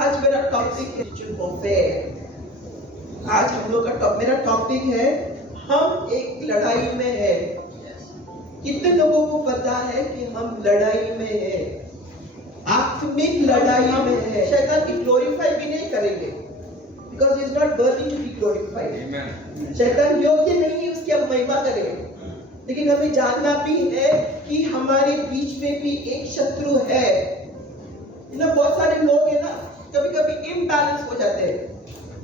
आज मेरा टॉपिक है warfare। आज हम लोग का मेरा टॉपिक है हम एक लड़ाई में है। कितने लोगों को पता है कि हम लड़ाई में है, आत्मिक लड़ाई में है। शैतान की ग्लोरीफाई भी नहीं करेंगे because he is not worthy to be glorified। शैतान योग्य नहीं है उसकी हम महिमा करें, लेकिन हमें जानना भी है कि हमारे बीच में भी एक शत्रु है ना। बहुत सारे लोग है ना, कभी कभी इम्बैलेंस हो जाते हैं।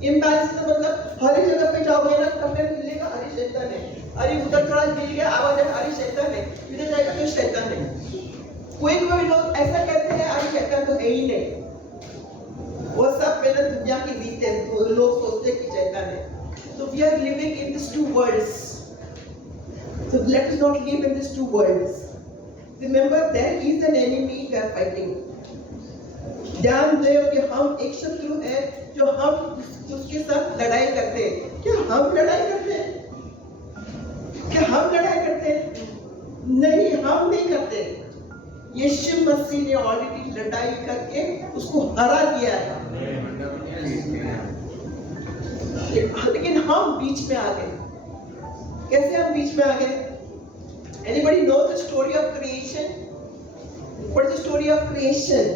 इम्बैलेंस का मतलब हर एक जगह पे जाओगे ना, कमरे में मिलेगा अरे शैतान है, अरे उधर थोड़ा मिल गया आवाज है अरे शैतान है, इधर जाएगा तो शैतान है। कोई लोग ऐसा कहते हैं अरे शैतान तो है ही नहीं। वो सब पहले दुनिया की रीत है, लोग सोचते हैं कि शैतान है। So we are living in these two worlds. So let us not live in these two worlds. Remember there is an enemy we are fighting. ध्यान दो कि हम एक शत्रु है जो हम उसके साथ लड़ाई करते हैं। क्या हम लड़ाई करते हैं? क्या हम लड़ाई करते हैं? नहीं, हम नहीं करते। यीशु मसीह ने ऑलरेडी लड़ाई करके उसको हरा दिया है, लेकिन हम बीच में आ गए। कैसे हम बीच में आ गए? Anybody know the story of creation? What is the story of creation?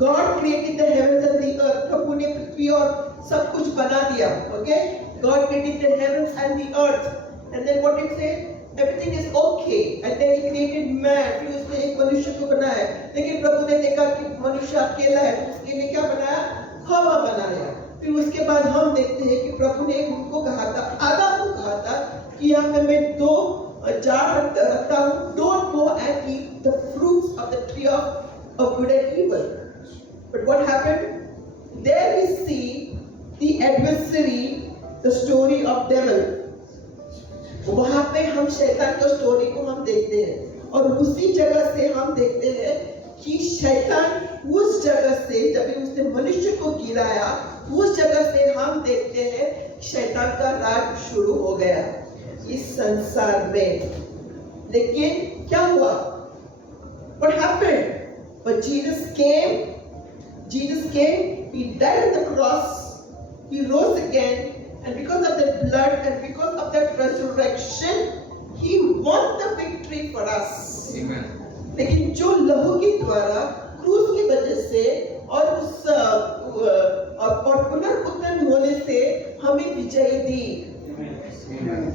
God created the heavens and the earth. प्रभु ने पृथ्वी और सब कुछ बना दिया। Okay? God created the heavens and the earth. And then what it say? Everything is okay. And then He created man. फिर उसने एक मनुष्य को बनाया। लेकिन प्रभु ने देखा कि मनुष्य अकेला है, तो उसके लिए क्या बनाया? हवा बनाया। फिर उसके बाद हम देखते हैं कि प्रभु ने उनको कहा था, आदम को कहा था कि यहाँ पे मैं दो जार रखता हूँ, don't go and eat the fruits of the tree of good and evil. But what happened? There we see the adversary, the story of devil. वहाँ पे हम शैतान की स्टोरी को हम देखते हैं, और उसी जगह से हम देखते हैं कि शैतान उस जगह से जब उसने मनुष्य को गिराया, उस जगह से हम देखते हैं शैतान का राज शुरू हो गया इस संसार में। लेकिन क्या हुआ? What happened? But Jesus came, He died on the cross, He rose again, and because of that blood and because of that resurrection, He won the victory for us. Amen. लेकिन जो लहू के द्वारा क्रूस की वजह से और उस और पुनरुत्थान होने से हमें विजय दी।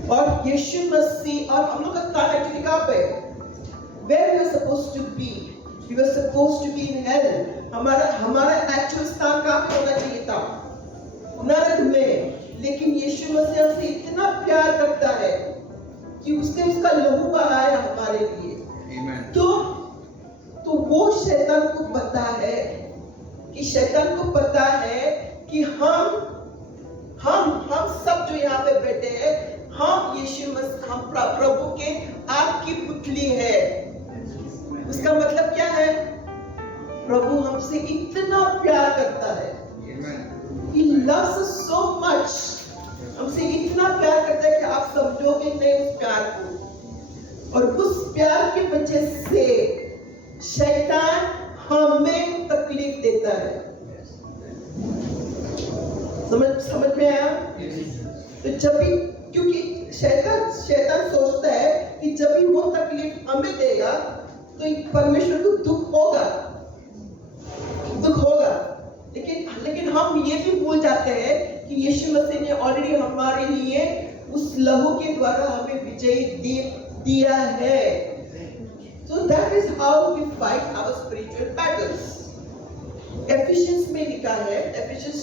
और यीशु मसीह और हम लोग का स्थान एक्चुअली कहाँ पे? Where we were supposed to be? We were supposed to be in hell. हमारा एक्चुअल स्थान कहाँ होना चाहिए था? नरक में। लेकिन यीशु मसीह हमसे इतना प्यार करता है कि उसने उसका लहू बहाया हमारे लिए। तो वो शैतान को पता है कि हम सब जो यहाँ पे बैठे हैं, हम यीशु मसीह, हम प्रभु के आपकी पुतली है। उसका मतलब क्या है? प्रभु हमसे इतना प्यार करता है। He loves us so much. हमसे इतना प्यार करता है कि आप समझोगे नहीं उस प्यार को। और उस प्यार की वजह से शैतान हमें तकलीफ देता है। समझ में आया? तो जब भी, क्योंकि शैतान सोचता है कि जब भी वो तकलीफ हमें देगा तो परमेश्वर को दुख होगा। लेकिन हम ये भी भूल जाते हैं कि यीशु मसीह ने ऑलरेडी हमारे लिए उस लहू के द्वारा हमें विजय दिया है। So that is how we fight our spiritual battles. Ephesians में लिखा है, Ephesians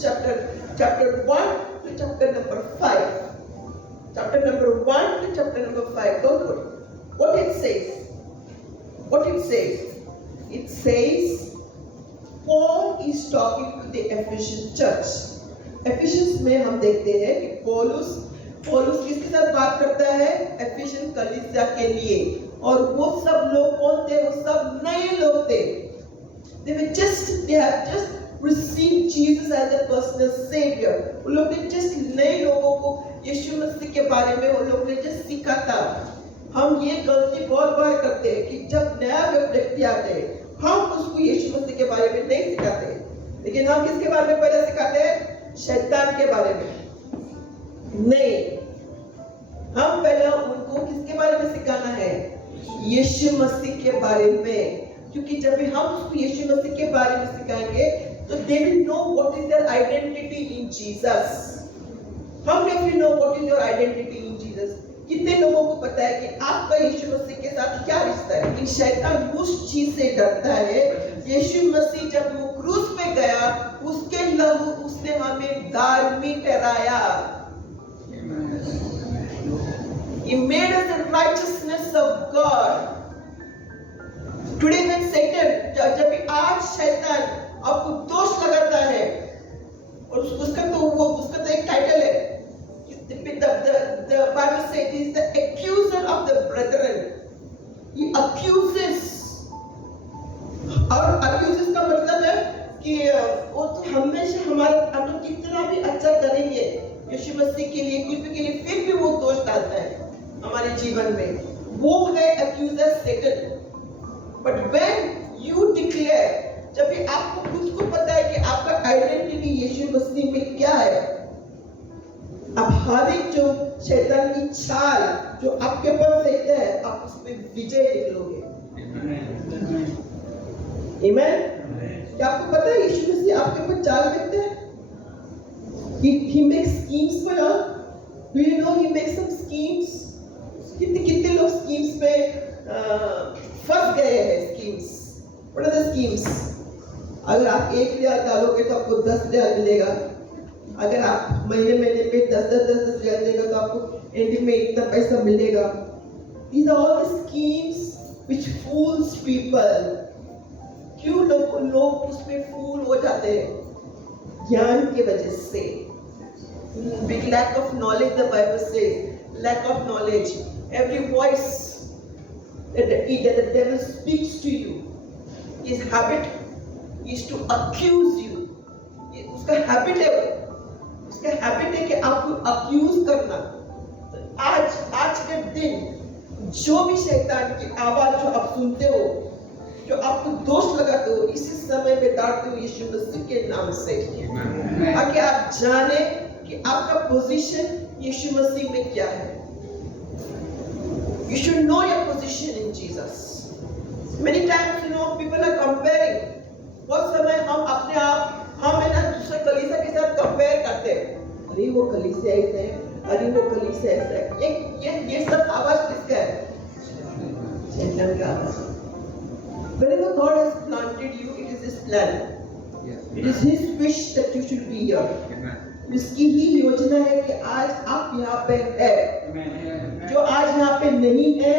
chapter 1 to chapter number 5. Chapter number 1 to chapter number 5. Don't worry. What it says? It says Paul is talking to the Ephesian church. Ephesians में हम देखते हैं कि पौलुस किसके साथ बात करता है? एफिशियन कलीसिया के लिए। और वो सब लोग कौन थे? वो सब नए लोग थे। They have just received Jesus as a personal savior. वो लोग ने just नए लोगों को यीशु मसीह के बारे में वो लोग ने just सीखा था। हम ये गलती बहुत बार करते हैं कि जब नया व्यक्ति आते हैं हम उसको यीशु मसीह के बारे में नहीं सिखाते, लेकिन हम किसके बारे में पहले सिखाते हैं? शैतान के बारे में नहीं, हम पहले उनको किसके बारे में सिखाना है? यीशु मसीह के बारे में। क्योंकि जब भी हम उसको यीशु मसीह के बारे में सिखाएंगे तो they will know what is their identity in Jesus. How many of you know what is your identity in Jesus? कितने लोगों को पता है कि आपका यीशु मसीह के साथ क्या रिश्ता है? लेकिन शैतान उस चीज से डरता है। यीशु मसीह जब वो क्रूस पे गया, उसके लहू उसने हमें धार्मिक ठहराया। He made us the righteousness of God. Today when Satan, जब भी आज शैतान आपको दोष लगाता है, और उसका तो एक टाइटल है, the Bible says he is the accuser of the brethren. He accuses, और accuses का मतलब है कि वो तो हमेशा हमारे हम लोग कितना भी अच्छा करेंगे यीशु मसीह के लिए, कुछ भी के लिए, फिर भी वो दोष डालता है हमारे जीवन में। वो है accuser Satan. But when you declare, जब भी आपको खुद को पता है कि आपका आइडेंटिटी यीशु मसीह में क्या है, अब हर एक जो शैतान की चाल जो आपके ऊपर फेंकता है, आप उसमें विजय निकलोगे। आमेन। क्या आपको पता है यीशु मसीह आपके ऊपर चाल फेंकता है? He makes schemes for you. Do you know he makes some schemes? कितने लोग स्कीम्स में फंस गए हैं? Schemes, what are the schemes? अगर आप 1,000 डालोगे तो आपको 10,000 मिलेगा। अगर आप महीने पे 10,000 देगा तो आपको एंडिंग में इतना पैसा मिलेगा। These are all the schemes which fools people. क्यों लोग उसमें फूल हो जाते हैं? ज्ञान की वजह से। Big lack of knowledge, the Bible says, lack of knowledge. Every voice that the devil speaks to you, his habit is to accuse you. उसका habit है कि आपको accuse करना। तो आज के दिन जो भी शैतान की आवाज जो आप सुनते हो, जो आपको दोष लगाते हो, इसी समय में डांटते हो यीशु मसीह के नाम से, ताकि आप जाने कि आपका पोजीशन यीशु मसीह में क्या है। You should know your position in Jesus. Many times, people are comparing. बहुत समय हम है ना दूसरे कलीसिया के साथ कंपेयर करते हैं। अरे वो कलीसिया ऐसा है, अरे वो कलीसिया ऐसा है। ये सब आवाज किसका है? शैतान का आवाज। Wherever God has planted you, it is His plan. It is His wish that you should be here. उसकी ही योजना है कि आज आप यहाँ पे है। जो आज यहाँ पे नहीं है,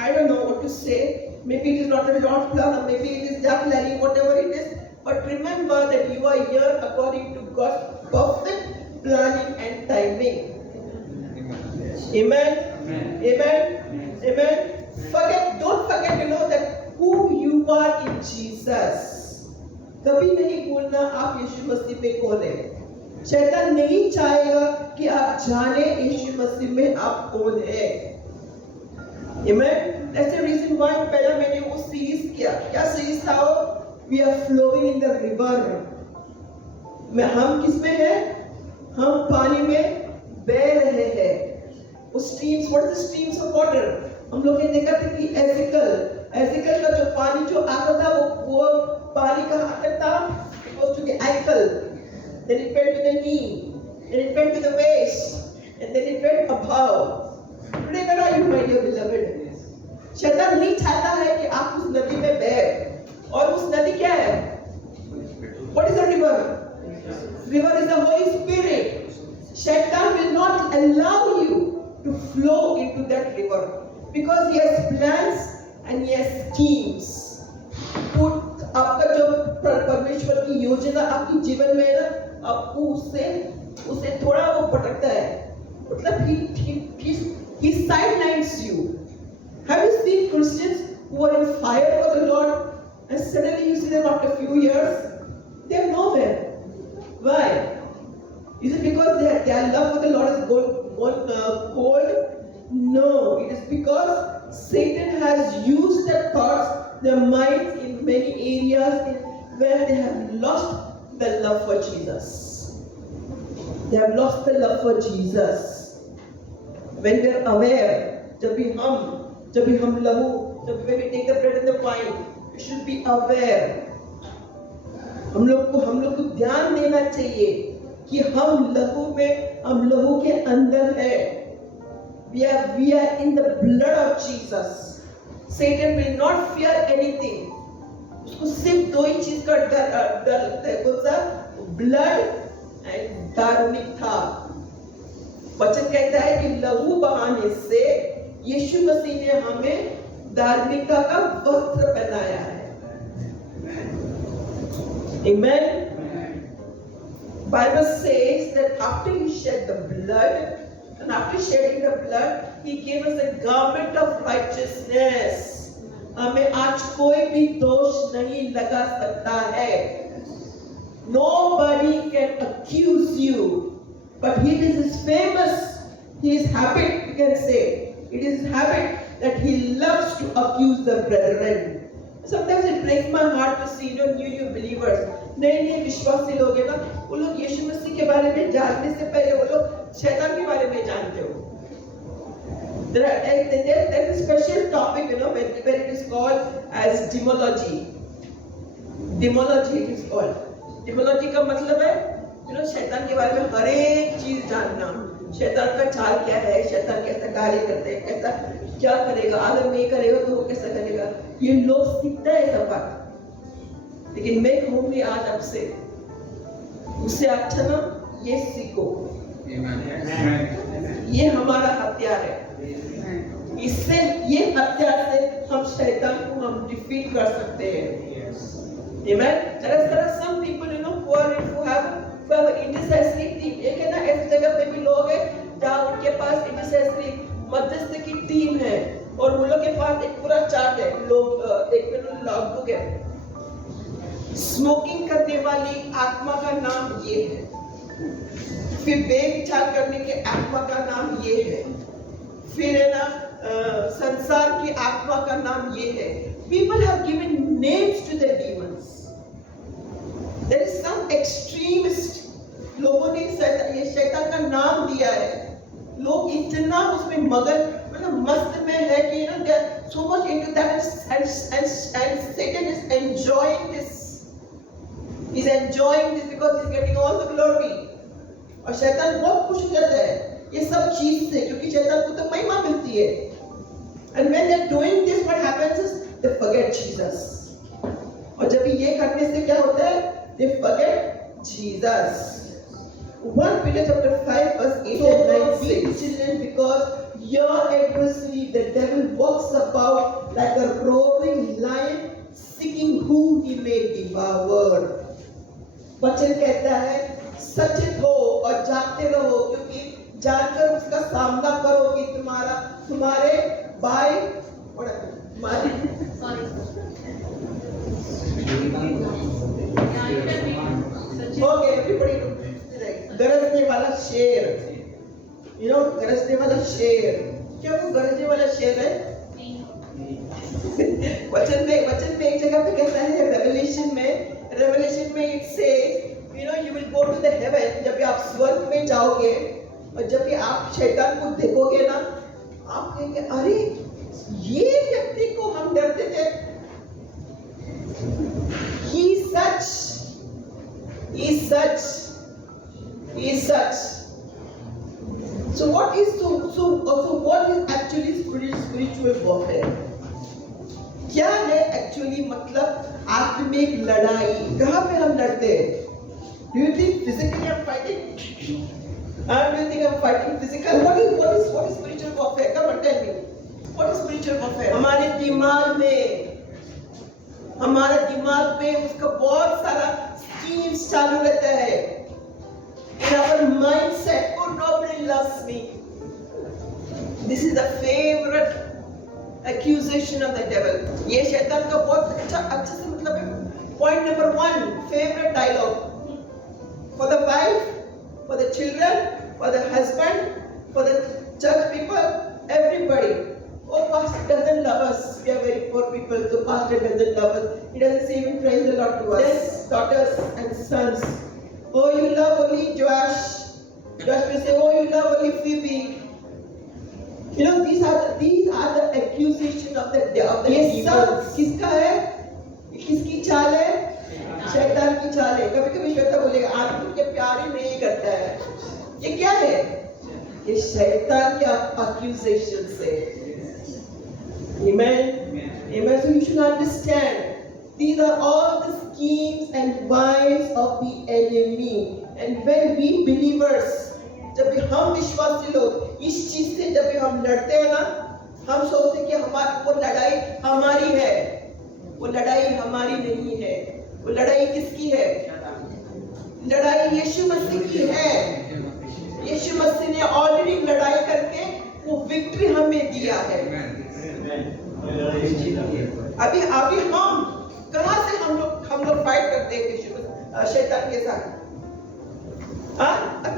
I don't know what to say. Maybe it is not the Lord's plan, or maybe it is their planning, whatever it is. But remember that you are here according to God's perfect planning and timing. Amen. Amen. Amen. Don't forget, that who you are in Jesus. कभी नहीं भूलना आप यीशु मसीह में कौन है। शैतान नहीं चाहेगा कि आप जाने यीशु मसीह में आप कौन है। Amen. That's the reason why पहला मैंने वो सीरीज किया। क्या सीरीज था वो? We are flowing in the river. हम किस में हैं? हम पानी में बह रहे हैं। वो streams, what is the streams of water? हम लोग ने देखा था कि एजिकल का जो पानी जो आता था वो पानी कहाँ आता था? It goes to the ankle, then it went to the knee, then it went to the waist, and then it went above. Today, where are you, my dear beloved? शैतान नहीं चाहता है कि आप उस नदी में बहे, और उस नदी क्या है? What is the river? River is the Holy Spirit. Shaitan will not allow you to flow into that river because he has plans and he has schemes. आपका जो परमेश्वर की योजना आपके जीवन में है ना, आपको उससे थोड़ा वो भटकता है। मतलब he sidelines you. Have you seen Christians who are in fire for the Lord and suddenly you see them after a few years? They are nowhere. Why? Is it because their love for the Lord is gone cold? No, it is because Satan has used their thoughts, their minds in many areas where they have lost the love for Jesus. They have lost the love for Jesus. When we are aware, जब भी हम लहू, जब when we take the bread and the wine, we should be aware. हम लोग को ध्यान देना चाहिए कि हम लहू के अंदर है. We are in the blood of Jesus. Satan will not fear anything. उसको सिर्फ दो ही चीज का डर लगता है, कौन सा? ब्लड एंड धार्मिकता. वचन कहता है कि लहू बहाने से यीशु मसीह ने हमें धार्मिकता का वस्त्र पहनाया है. Amen. Bible says that after he shed the blood, and after shedding the blood, he gave us a garment of righteousness. हमें आज कोई भी दोष नहीं लगा सकता है. Nobody can accuse you. But it is his his habit, you can say. It is his habit that he loves to accuse the brethren. Sometimes it breaks my heart to see new believers. नए विश्वासी लोग हैं ना, वो लोग यीशु मसीह के बारे में जानने से पहले वो लोग शैतान के बारे में जानते हो. There is a special topic, where it is called as demology. Demology it is called. Demology का मतलब है, शैतान के बारे में हर एक चीज जानना. शैतान का चाल क्या है, शैतान कैसा कार्य करते हैं, कैसा क्या करेगा, अगर नहीं करेगा तो वो कैसा करेगा. ये लोग सीखते हैं सब बात. लेकिन मैं कहूंगी आज आपसे, उससे अच्छा ना ये सीखो. ये हमारा हथियार है. इससे ये हथियार से हम शैतान को हम डिफीट कर सकते हैं. Amen. There are some people who have intercessory team. एक है ना, ऐसी जगह पे भी लोग हैं जहाँ उनके पास intercessory मध्यस्थ की टीम है और वो लोग के पास एक पूरा चार्ट है. लोग एक लॉगबुक है. स्मोकिंग करने वाली आत्मा का नाम ये है, फिर बेविचार करने के आत्मा का नाम ये है, फिर है ना संसार की आत्मा का नाम ये है. People have given names to the demons. There is some extremist, लोगों ने ये शैतान का नाम दिया है. लोग इतना उसमें मतलब मस्त में है कि they are so much into that, and Satan is enjoying this. He's enjoying this because he's getting all the glory. और शैतान बहुत खुश हो जाता है ये सब चीज से, क्योंकि शैतान को तो महिमा मिलती है. And when they're doing this, what happens is they forget Jesus. और जब ये करने से क्या होता है? They forget Jesus. 1 Peter chapter 5 verse 8 and 9 says, "Be vigilant, because your adversary, the devil, walks about like a roaring lion, seeking whom he may devour." वचन कहता है सचेत हो और जागते रहो, क्योंकि जानकर उसका सामना करो कि तुम्हारे भाई गरजने वाला शेर. गरजने वाला शेर, क्या वो गरजने वाला शेर है? वचन में एक जगह पे कहता है, रेवलेशन में it says, you will go to the heaven. जब भी आप स्वर्ग में जाओगे और जब भी आप शैतान को देखोगे ना, आप कहेंगे अरे ये व्यक्ति को हम डरते थे. He is such. So what is actually spiritual warfare? क्या है एक्चुअली मतलब आत्मिक लड़ाई? कहाँ पे हम लड़ते हैं? Do you think physically I'm fighting? Do you think I'm fighting physically? What is spiritual warfare? Come on, tell me. What is spiritual warfare? हमारे दिमाग में उसका बहुत सारा schemes चालू रहता है. In our mindset, oh, nobody loves me. This is the favorite accusation of the devil. ये शैतान का बहुत अच्छा से मतलब है. Point number 1, favorite dialogue. For the wife, for the children, for the husband, for the church people, everybody. oh, pastor doesn't love us. We are very poor people, so pastor doesn't love us. He doesn't say even praise the Lord to us. Then daughters and sons, oh, you love only Joash. Joash will say, oh, you love only Phoebe. You know, these are the accusation of the ये सब किसका है? किसकी चाल है? शैतान की चाल है. कभी कभी शैतान बोलेगा आज तुझे प्यार ही नहीं करता है. ये क्या है? ये शैतान के accusation से. Amen. Amen. So you should understand, these are all the schemes and wiles of the enemy. And when we believers, जब भी हम विश्वासी लोग इस चीज से जब भी हम लड़ते हैं ना, हम सोचते हैं कि हमारी वो लड़ाई हमारी है. वो लड़ाई हमारी नहीं है. वो लड़ाई किसकी है? लड़ाई यीशु मसीह की है. यीशु मसीह ने ऑलरेडी लड़ाई करके वो विक्ट्री हमें दिया है. अभी हम कहां से हम लोग फाइट करते हैं शैतान के साथ?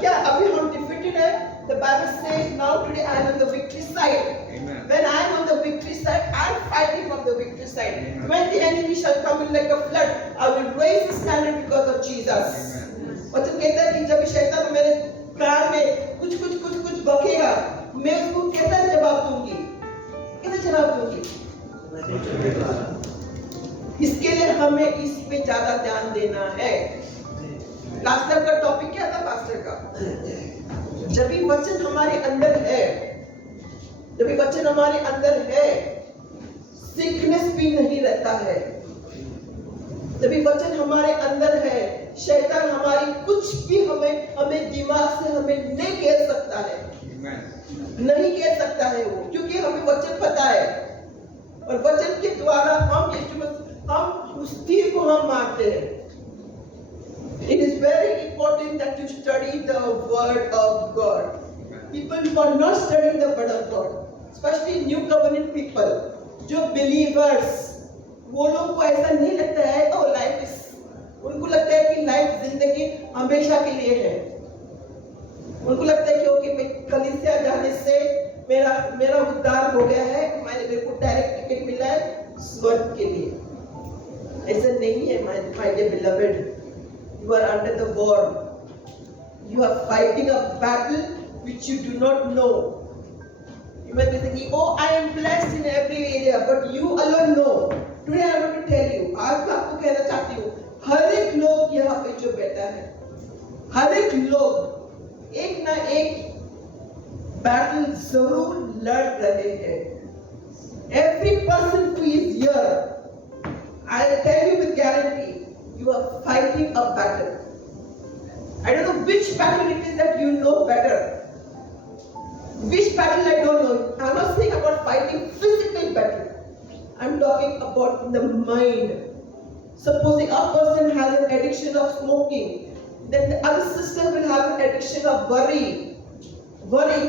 क्या अभी हम डिफीटेड है? The Bible says now today I am on the victory side. Amen. When I am on the victory side, I am fighting from the victory side. Amen. When the enemy shall come in like a flood, I will raise the standard because of Jesus. और तो कहता है कि जब शैतान मेरे कान में कुछ बकेगा, मैं उसको कैसा जवाब दूंगी? इसके लिए हमें इस पे ज्यादा ध्यान देना है. लास्ट टाइम का टॉपिक क्या था पास्टर का? जब भी वचन हमारे अंदर है, सिकनेस भी नहीं रहता है. जब भी वचन हमारे अंदर है, शैतान हमारी कुछ भी हमें दिमाग से हमें नहीं कह सकता है. नहीं कह सकता है वो, क्योंकि हमें वचन पता है और वचन के द्वारा हम उस तीर को हम मारते हैं. It is very important that you study the word of God. People who are not studying the word of God, especially new covenant people, जो believers, वो लोग को ऐसा नहीं लगता है oh life is, उनको लगता है कि लाइफ जिंदगी हमेशा के लिए है. उनको लगता है कि ओके भाई कलीसिया जाने से मेरा उद्धार हो गया है, मेरे को डायरेक्ट टिकट मिला है स्वर्ग के लिए. ऐसा नहीं है my dear beloved. You are under the war. You are fighting a battle which you do not know. You might be thinking, oh, I am blessed in every area, but you alone know. Today I want to tell you, आज मैं आपको कहना चाहती हूँ, हर एक लोग यहाँ पे जो बैठा है, हर एक लोग एक ना एक बैटल जरूर लड़ रहे हैं. Every person who is here, I'll tell you with guarantee, you are fighting a battle. I don't know which battle it is that you know better. Which battle I don't know. I'm not saying about fighting physical battle. I'm talking about the mind. Supposing a person has an addiction of smoking, then the other sister will have an addiction of worry. Worry,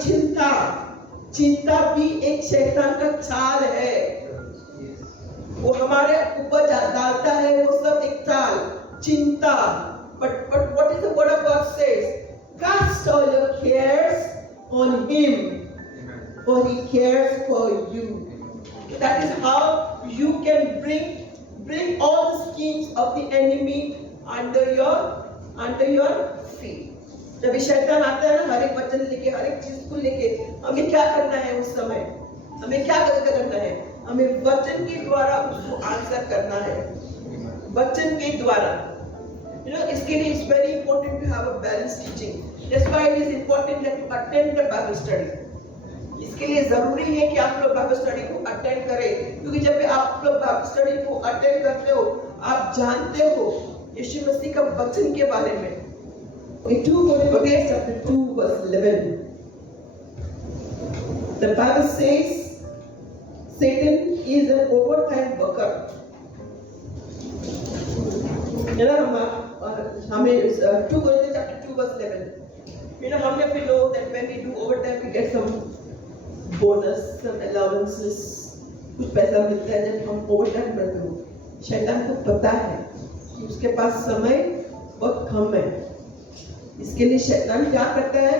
चिंता भी एक शैतान का चाल है. वो हमारे ऊपर डालता है, वो सब एक चाल, चिंता. But what is the word of God says? Cast all your cares on Him, for He cares for you. That is how you can bring all the schemes of the enemy under your feet. जब शैतान आता है ना, हर एक वचन लेके, हर एक चीज को लेके, हमें क्या करना है उस समय? हमें क्या करना है? हमें वचन के द्वारा उसको आंसर करना है. वचन के द्वारा. You know, इसके लिए it's very important to have a balanced teaching. That's why it is important that you attend the Bible study. इसके लिए जरूरी है कि आप लोग बाइबल स्टडी को अटेंड करें, क्योंकि जब आप लोग बाइबल स्टडी को अटेंड करते हो, आप जानते हो यीशु मसीह का वचन के बारे में. In 2 Corinthians chapter 2 verse 11, the Bible says Satan is an overtime worker. हमें 2 Corinthians chapter 2 verse 11. You know, हमने भी know that when we do overtime we get some bonus, some allowances, कुछ पैसा मिलता है जब हम overtime करते हो. शैतान को पता है कि उसके पास समय बहुत कम है. इसके लिए शैतान क्या करता है?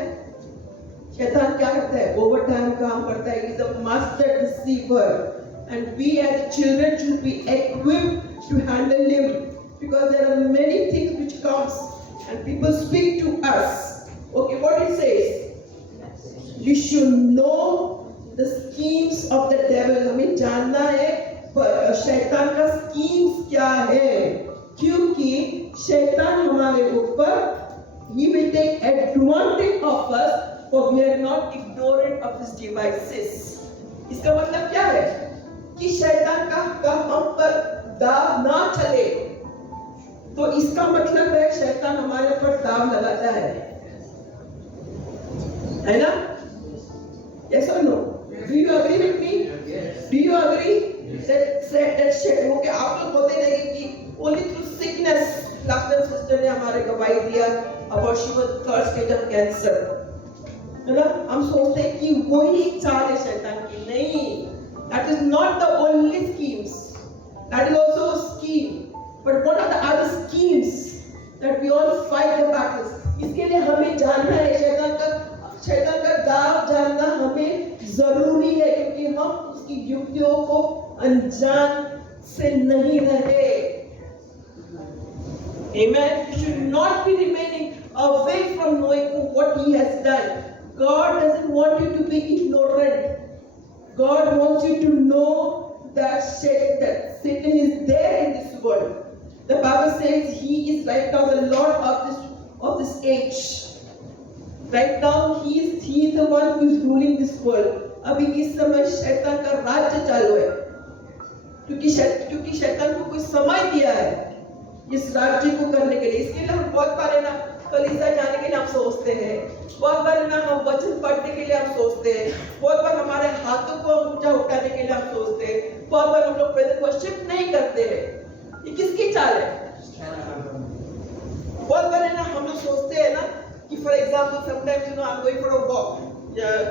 शैतान क्या करता है? ओवर टाइम काम करता है. He's a master deceiver, and we as children should be equipped to handle him, because there are many things which comes and people speak to us. Okay, what it says? You should know the schemes of the devil. हमें जानना है शैतान का schemes क्या है, क्योंकि शैतान हमारे ऊपर he will take advantage of us, for we are not ignorant of his devices. इसका मतलब क्या है? कि शैतान का हम पर दाव ना चले, तो इसका मतलब है शैतान हमारे ऊपर दाव लगाता है ना? Yes or no? Do you agree with me? Do you agree? that okay, आप लोग बोलते रहेंगे कि only through sickness. Last time sister ने हमारे गवाही दिया about she was third stage of cancer. है ना? हम सोचते हैं कि वही चाल है शैतान की. नहीं, that is not the only schemes. That is also a scheme. But what are the other schemes that we all fight the battles? इसके लिए हमें जानना है शैतान का दाव जानना हमें जरूरी है, क्योंकि हम उसकी युक्तियों को अनजान से नहीं रहे. Amen. You should not be remaining away from knowing what he has done. God doesn't want you to be ignorant. God wants you to know that Satan is there in this world. The Bible says he is right now the Lord of this age. Right now he is the one who is ruling this world. अभी इस समय शैतान का राज्य चालू है, क्योंकि शैतान को कोई समय दिया है इस राज्य को करने के लिए. इसके लिए हम बहुत बार ना कलीसिया जाने के लिए हम सोचते हैं, बहुत बार ना हम वचन पढ़ने के लिए हम सोचते हैं, बहुत बार हमारे हाथों को ऊंचा उठाने के लिए हम सोचते हैं, बहुत बार हम लोग प्रेजेंट वर्शिप नहीं करते हैं. ये किसकी चाल है? बहुत बार ना हम लोग सोचते हैं ना कि for example sometimes I am going for a walk,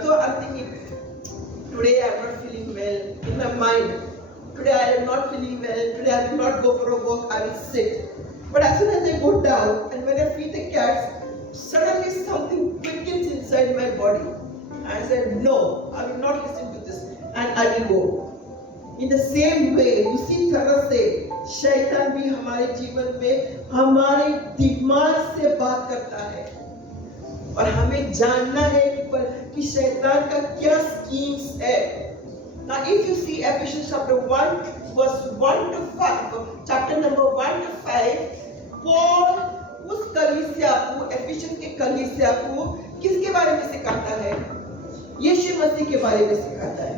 so I'm thinking today I'm not feeling well in my mind. Today I am not feeling well. Today I will not go for a walk. I will sit. But as soon as I go down and when I feed the cats, suddenly something quickens inside my body. I said, no, I will not listen to this, and I will go. In the same way, उसी तरह से शैतान भी हमारे जीवन में हमारे दिमाग से बात करता है, और हमें जानना है कि शैतान का क्या स्कीम्स है. Now, if you see Ephesians chapter 1, verse 1 to 5, chapter number 1 to 5, Paul उस कलीसिया को, एफिशियंस के कलीसिया को किसके बारे में सिखाता है? यीशु मसीह के बारे में सिखाता है.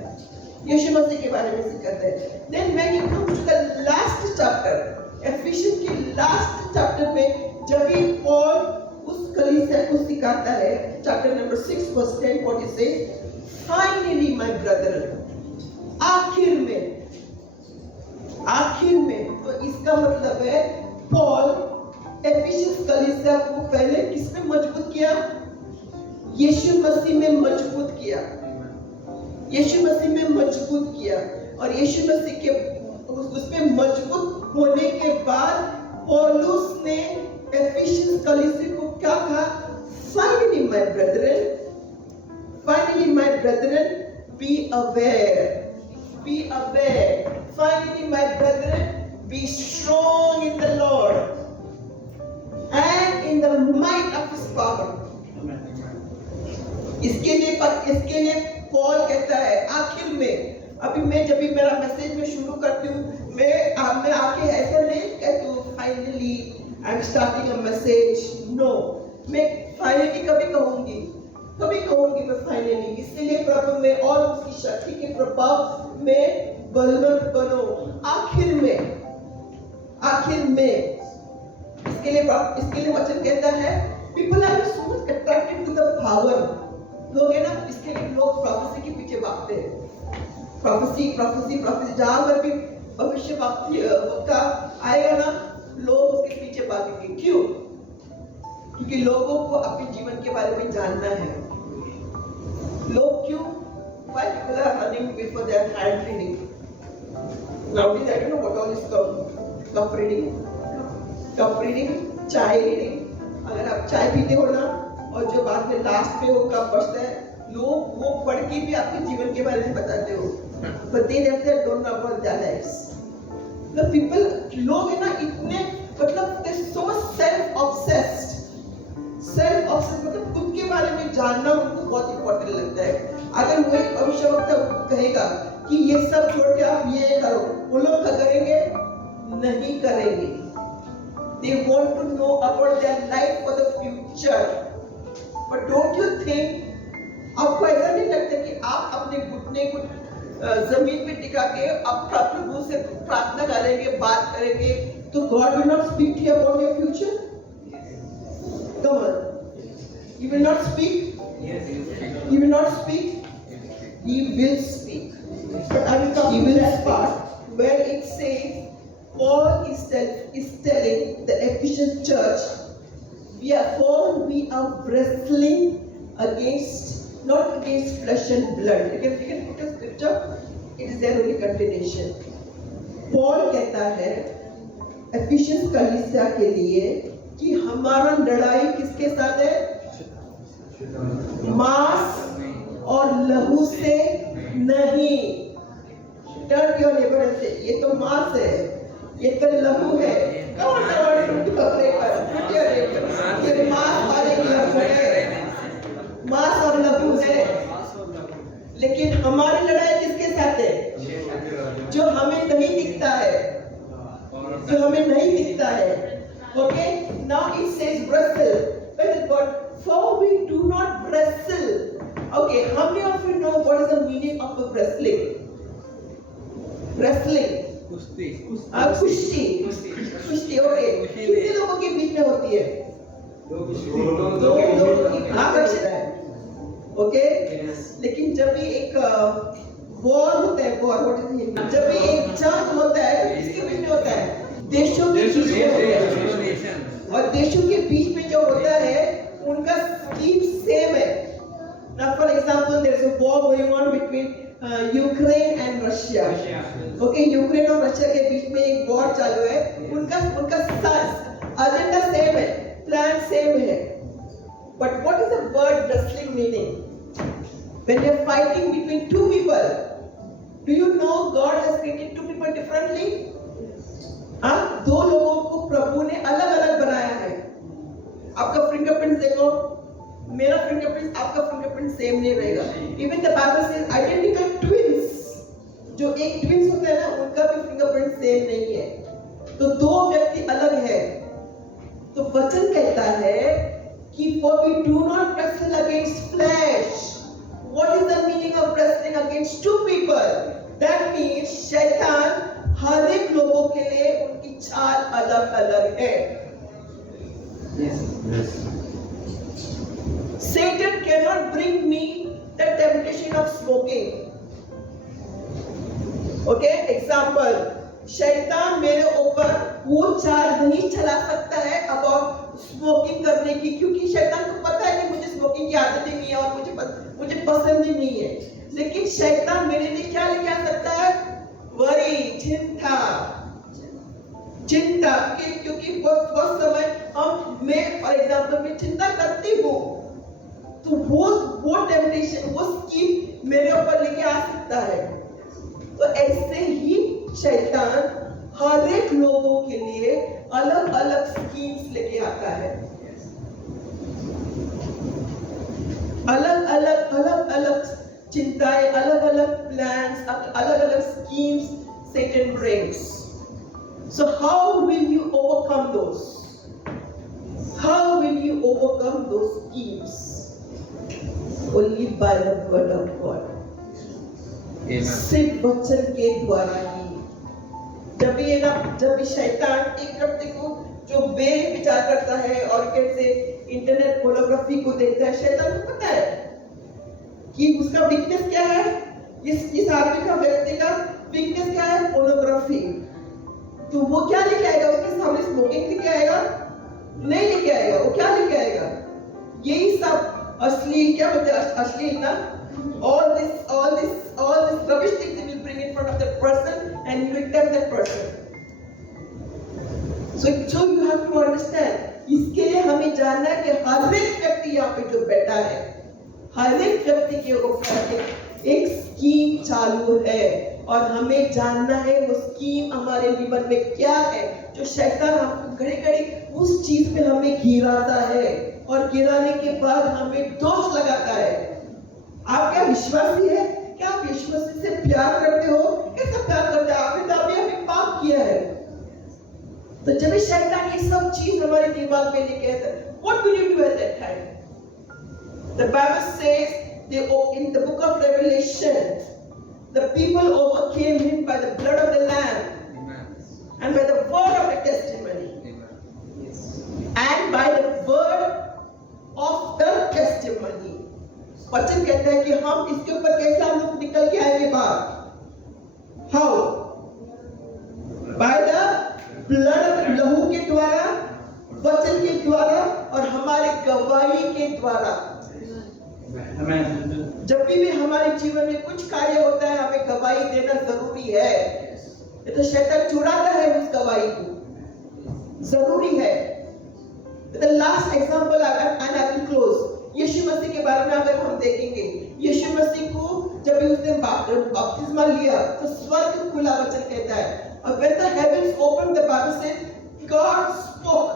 यीशु मसीह के बारे में सिखाता है. Then when you come to the last chapter, efficiency के लास्ट चैप्टर में जब भी पॉल उस कलीसिया को सिखाता है, chapter number 6 verse 10, what he says, finally my brethren, आखिर में, तो इसका मतलब है पॉल एफिशियंस कलीसिया को पहले किसमें मजबूत किया? यीशु मसीह में मजबूत किया. यीशु मसीह में मजबूत किया, और यीशु मसीह के उसमें मजबूत होने के बाद पौलुस ने एफिशियंस कलीसिया को क्या कहा? Finally my brethren, be aware. Finally, my brethren, be strong in the Lord and in the might of His power. इसके लिए पॉल कहता है आखिर में. अभी मैं जब भी मेरा मैसेज में शुरू करती हूँ, मैं आके ऐसा नहीं कहती हूँ finally I am starting a message. No, मैं फाइनली कभी कहूँगी मैं फाइनली. इसके लिए प्रभु में और उसकी शक्ति के प्रभाव में बलवंत बनो. आखिर में इसके लिए वचन कहता है people are so much attracted to the power. लोग है ना, इसके लिए लोग प्रोफेसी के पीछे भागते हैं. प्रोफेसी जहां पर भी भविष्यवाणी का आएगा ना, लोग उसके पीछे भागेंगे. क्यों? क्योंकि लोगों को अपने जीवन के बारे में जानना है. लोग क्यों? Why people are running before they are hand reading? Nowadays I don't know what all is cup reading, चाय reading. अगर आप चाय पीते हो ना, और जो बाद में लास्ट में वो कप बचता है, लोग वो पढ़ के भी आपके जीवन के बारे में बताते हो, but they themselves don't know about their lives. The people, लोग है ना इतने, मतलब they're so self obsessed मतलब खुद के बारे में जानना उनको बहुत इंपॉर्टेंट लगता है। अगर वो एक भविष्यवक्ता कहेगा कि ये सब छोड़ के आप ये करो, वो लोग क्या करेंगे? नहीं करेंगे। They want to know about their life for the future. But don't you think, आपको ऐसा नहीं लगता कि आप अपने घुटने को जमीन पे टिका के आप प्रभु से प्रार्थना करेंगे, बात करेंगे, तो God will not speak to you about your future? Come on. He will not speak? Yes, He will not speak? He will speak. But I will come to that part where it says, Paul is telling the Ephesian church, we are wrestling against, not against flesh and blood. You can put a scripture, it is there only continuation. Paul कहता है efficiency कलीसिया के लिए कि हमारा लड़ाई किसके साथ है? मांस और लहू से नहीं। टर्न योर नेबर एंड से, ये तो मांस है, ये तो लहू है। कौन पकड़े पर ये मांस वाले लहू है, मांस और लहू है। लेकिन हमारी लड़ाई किसके साथ है? जो हमें नहीं दिखता है, जो हमें नहीं दिखता है। Okay, now it says wrestle. Where is God? For we do not wrestle. Okay, how many of you know what is the meaning of a wrestling? Wrestling. कुश्ती। कुश्ती। Okay. कितने लोगों के बीच में होती है? दो लोगों की आकर्षण है। Okay? लेकिन जब भी एक वॉर होता है, वॉर व्हाट इज इट? जब भी एक जंग होता है तो किसके बीच में होता है? देशों के बीच में होता है। और देशों के बीच में जो होता है उनका स्कीम सेम है। Now for example there is a war going on between Ukraine and Russia. Okay, Ukraine और रशिया के बीच में एक वॉर चालू है। उनका एजेंडा सेम है, प्लान सेम है। But what is the word wrestling meaning? When you are fighting between two people, do you know God has created two people differently? हाँ, दो लोगों को प्रभु ने अलग अलग बनाया है। आपका फिंगरप्रिंट देखो, मेरा फिंगरप्रिंट आपका फिंगरप्रिंट सेम नहीं रहेगा। Even the Bible says identical twins, जो एक ट्विंस होते हैं ना, उनका भी फिंगरप्रिंट सेम नहीं है। तो दो व्यक्ति अलग है। तो वचन कहता है कि for we do not wrestle against flesh. What is the meaning of wrestling against two people? That means शैतान हर एक लोगों के लिए उनकी चाल अलग अलग है। Yes. Satan cannot bring me the temptation of smoking. Okay, example, शैतान मेरे ऊपर वो चाल नहीं चला सकता है अबाउट स्मोकिंग करने की, क्योंकि शैतान को पता है कि मुझे स्मोकिंग की आदत ही नहीं है और मुझे पसंद ही नहीं है। लेकिन शैतान मेरे लिए क्या लेके आ सकता है? वरी, चिंता, क्योंकि बहुत समय मैं फॉर एग्जाम्पल में चिंता करती हूँ, तो वो टेम्पटेशन, वो स्कीम मेरे ऊपर लेके आ सकता है। तो ऐसे ही शैतान हर एक लोगों के लिए अलग अलग स्कीम्स लेके आता है। अलग अलग चिंताएं, अलग अलग प्लान्स, अलग अलग schemes Satan brings. So how will you overcome those? How will you overcome those schemes? Only by the word of God. सिर्फ वचन के द्वारा ही। जब भी शैतान एक तरफ देखो जो बेविचार करता है और कैसे इंटरनेट पोर्नोग्राफी को देखता है, शैतान को पता है कि उसका वीकनेस क्या है। इस आदमी का, व्यक्ति का वीकनेस क्या है? पोर्नोग्राफी। तो वो क्या लेके आएगा? उसके सामने स्मोकिंग लेके आएगा? नहीं लेके आएगा। वो क्या लेके आएगा? यही सब असली, क्या बोलते हैं, अश्लील ना, all this rubbish things he will bring in front of that person and he will tempt that person. So you have to understand, इसके लिए हमें जानना है कि हर एक व्यक्ति यहाँ पे जो बैठा है हर एक व्यक्ति के ऊपर एक स्कीम चालू है और हमें जानना है वो स्कीम हमारे जीवन में क्या है, जो शैतान हमको घड़ी घड़ी उस चीज में हमें गिराता है और गिराने के बाद हमें दोष लगाता है। आप क्या विश्वासी है? क्या आप विश्वासी से प्यार करते हो? कैसा प्यार करते हो? आपने तो अभी पाप किया है। तो जब शैतान ये सब चीज हमारे दिमाग में लेके आता है, what will you do at that time? The Bible says in the book of Revelation, the people overcame him by the blood of the Lamb and by the word of the testimony and by the word of the testimony. वचन कहता है कि हम इसके ऊपर कैसे हम लोग निकल के आएंगे बाहर? How? By the blood, लहू के द्वारा, वचन के द्वारा और हमारे गवाही के द्वारा। जब भी हमारे जीवन में कुछ कार्य होता है हमें गवाही देना जरूरी है। ये तो शैतान चुराता है उस गवाही को, जरूरी है। The last example and I will close. यीशु मसीह के बारे में अगर हम देखेंगे, यीशु मसीह को जब उसने बपतिस्मा लिया तो स्वर्ग खुला, वचन कहता है। और when the heavens opened, the Bible says God spoke.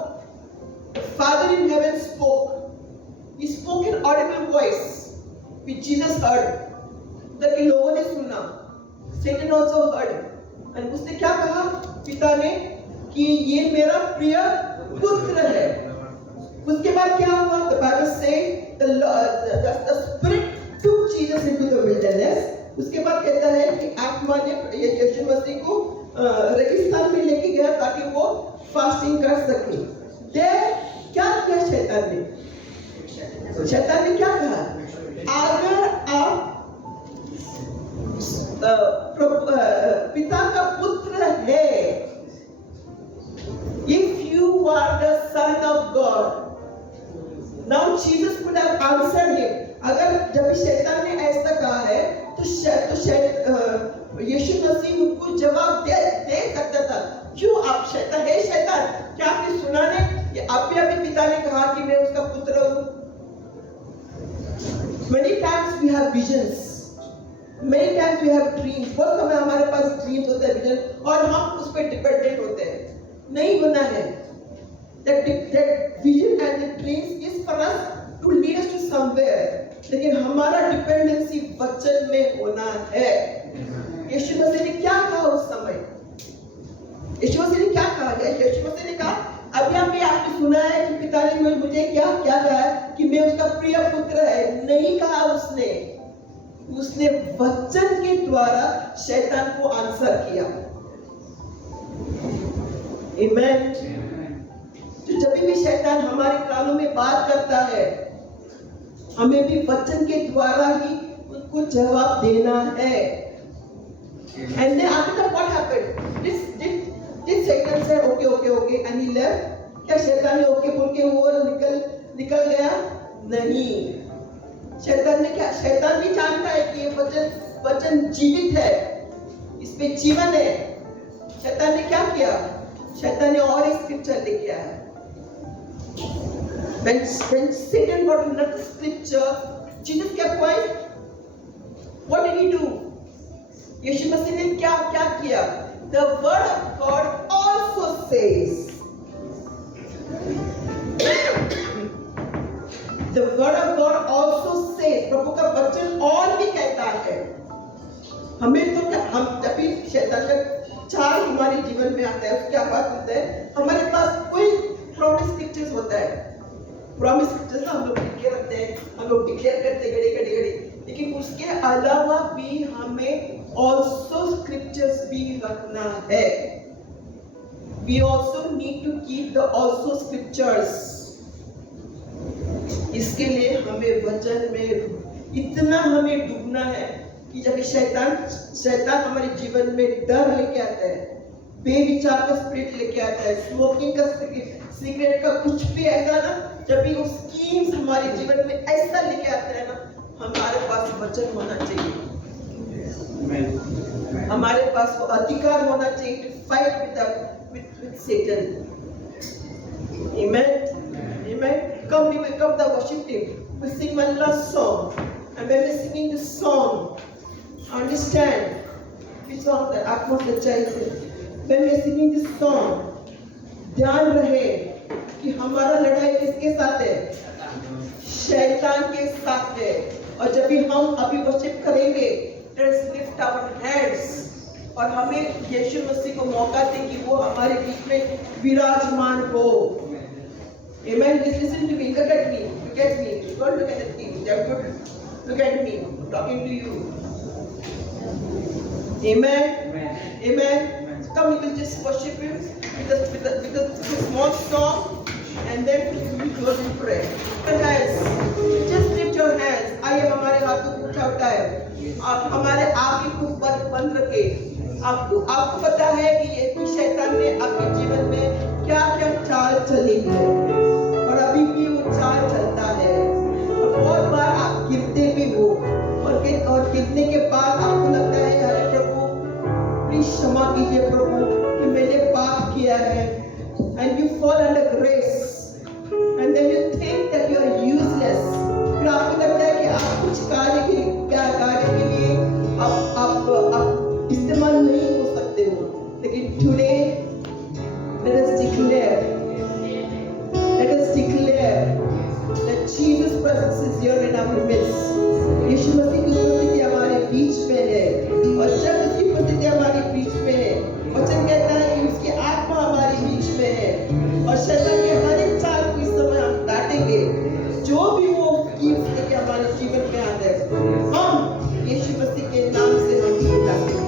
The Father in heaven spoke. He spoke in audible voice, which Jesus heard. उधर के लोगों ने सुना, Satan also heard. और उसने क्या कहा पिता ने कि ये मेरा प्रिय पुत्र है। उसके बाद क्या हुआ? The Bible says the Spirit took Jesus into the wilderness. उसके बाद कहता है कि आत्मा ने यीशु मसीह को रेगिस्तान में लेके गया ताकि वो फास्टिंग कर सके। क्या किया शैतान ने? शैतान ने क्या कहा? अगर आप पिता का पुत्र है, if you are the son of God, now Jesus could have answered him. अगर जब शैतान ने ऐसा कहा है तो यीशु मसीह उनको जवाब दे सकता था। क्यों आप शैतान है? शैतान क्या आपने सुना नहीं? अभी पिता ने कहा कि मैं उसका पुत्र हूँ। Many times we have visions, many times we have dreams. बहुत समय हमारे पास ड्रीम्स होते हैं, विजन, और हम उस पर डिपेंडेंट होते हैं। नहीं होना है। That vision and the dreams is for us to lead us to somewhere. लेकिन हमारा डिपेंडेंसी वचन में होना है। यीशु मसीह ने क्या कहा उस समय? यीशु मसीह ने क्या कहा? यीशु मसीह ने कहा अभी आपने सुना है कि पिता ने मुझे क्या कहा है कि मैं उसका प्रिय पुत्र है। नहीं कहा उसने वचन के द्वारा शैतान को आंसर किया। आमीन। तो जब भी शैतान हमारे कानों में बात करता है, हमें भी वचन के द्वारा ही उनको जवाब देना है। And then after that what happened? Did Satan say okay and he left? क्या शैतान ने ओके बोल के वो निकल गया? नहीं। शैतान ने क्या? शैतान भी जानता है कि ये वचन जीवित है, इसमें जीवन है। शैतान ने क्या किया? शैतान ने और एक स्क्रिप्चर लेके आया। When Satan brought another scripture, Jesus kept quiet. What did he do? यीशु मसीह ने क्या किया? The word of God also says. The word of God also says. प्रभु का वचन और भी कहता है। हमें तो क्या, हम जब भी शैतान का चाल हमारे जीवन में आता है, उसकी आवाज सुनते हैं, हमारे पास कोई प्रॉमिस स्क्रिप्चर्स होता है। प्रॉमिस स्क्रिप्चर्स हम लोग लिख के रखते हैं, हम लोग डिक्लेयर करते हैं घड़ी, लेकिन उसके अलावा भी हमें also scriptures भी रखना है। We also need to keep the also scriptures. इसके लिए हमें वचन में इतना हमें डूबना है कि जब शैतान हमारे जीवन में डर लेके आता है, बेविचार का स्पिरिट लेके आता है, स्मोकिंग का सिगरेट का कुछ भी ऐसा ना, जब भी वो स्कीम्स हमारे जीवन में ऐसा लेके आता है ना, हमारे पास वचन होना चाहिए। हमारे पास वो अधिकार होना चाहिए to fight with Satan. Amen. Come the worship team. we sing one last song. And when we're singing this song, understand which song that आपको सच्चाई से. When we're singing this song, ध्यान रहे कि हमारा लड़ाई किसके साथ है? शैतान के साथ है. और जब भी हम अभी वर्शिप करेंगे, let us lift our hands और हमें यीशु मसीह को मौका दें कि वो हमारे बीच में विराजमान हो. Amen. Just listen to me. Look at me. Look at me. Don't look at the thing. Look at me. I'm talking to you. Amen. Amen. Come, we will just worship Him with a small song, and then we will close in prayer. Your hands. Just lift your hands. आइए हमारे हाथों को ऊंचा उठाएं. आप हमारे आंखें को बंद रखें. आपको पता है कि शैतान ने आपके जीवन में क्या क्या चाल चली है और अभी भी वो चाल चलता है. और बहुत बार आप गिरते भी हो और गिरने के बाद आपको लगता है अरे प्रभु प्लीज क्षमा कीजिए प्रभु कि मैंने पाप किया है. And you fall under grace and then you think that you are useless. फिर आपको लगता है कि आप कुछ कार्य के लिए आप इस्तेमाल नहीं हो सकते हो. लेकिन today let us declare that Jesus' presence is here in our midst. यीशु मसीह की उपस्थिति हमारे बीच में है और जब उसकी उपस्थिति हमारे बीच में है, वचन कहता है कि उसकी आत्मा हमारे बीच में है और शैतान के हर एक चाल को इस समय हम डांटेंगे. जो भी वो कीमत लेके हमारे जीवन में आता है, हम यीशु मसीह के नाम से हम उसको डांटेंगे.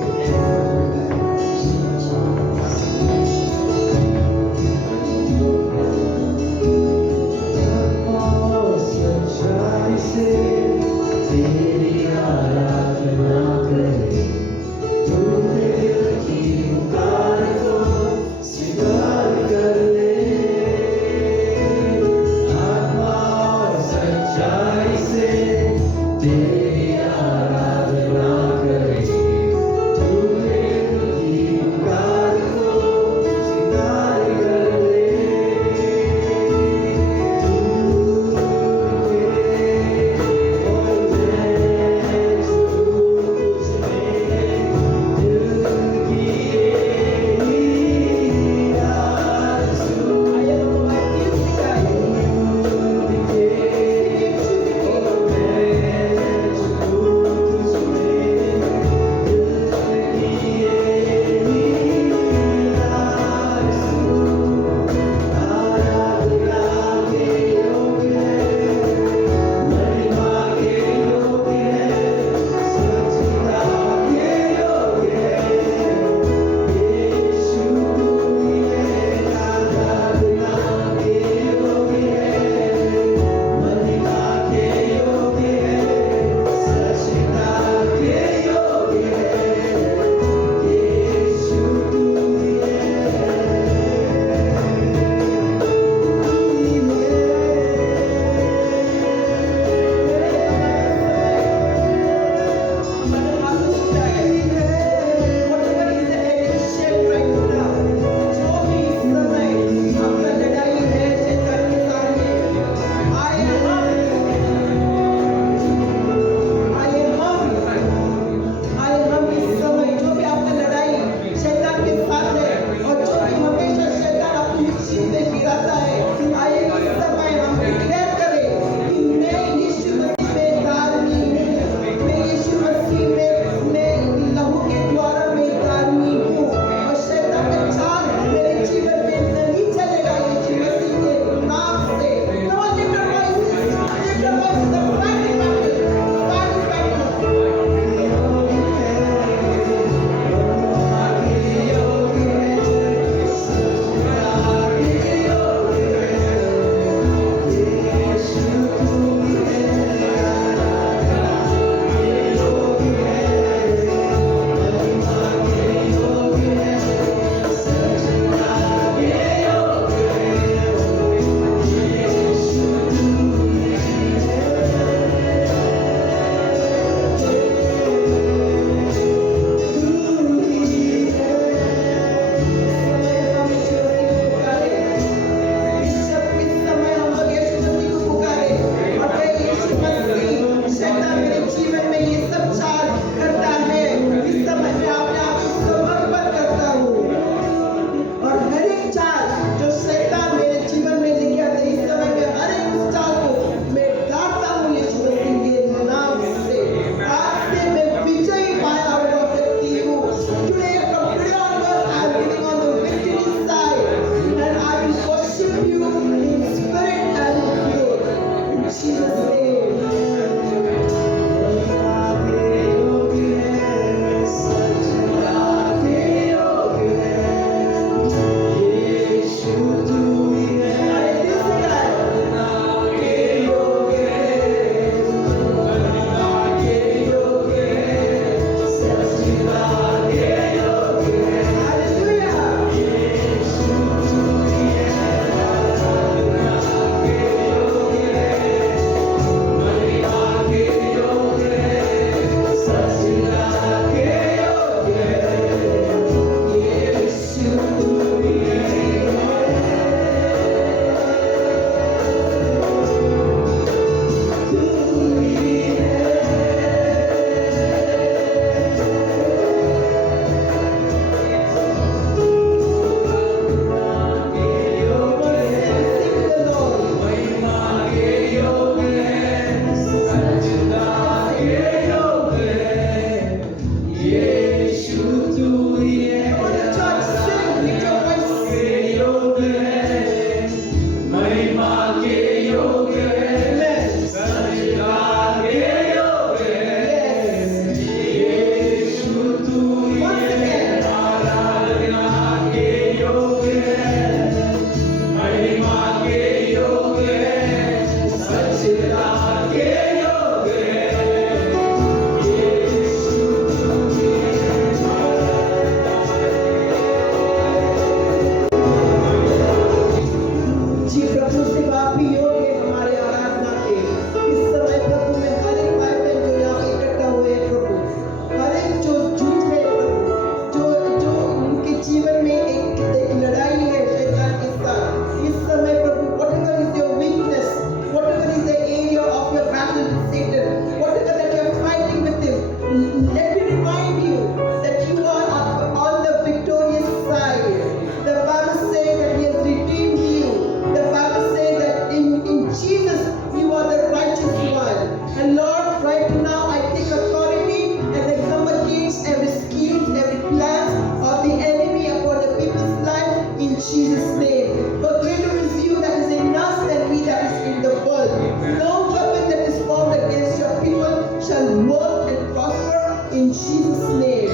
in Jesus' name. For greater is you that is in us than he that is in the world. No weapon that is formed against your people shall work and prosper in Jesus' name.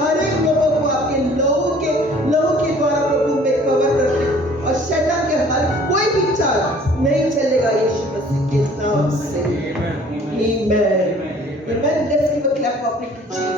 हर एक लोगों को आपके लहू के द्वारा प्रभु में cover करके और शैतान के हर कोई भी चाल नहीं चलेगा यीशु मसीह के नाम से. Amen. Amen. Let's give a clap offering to Jesus.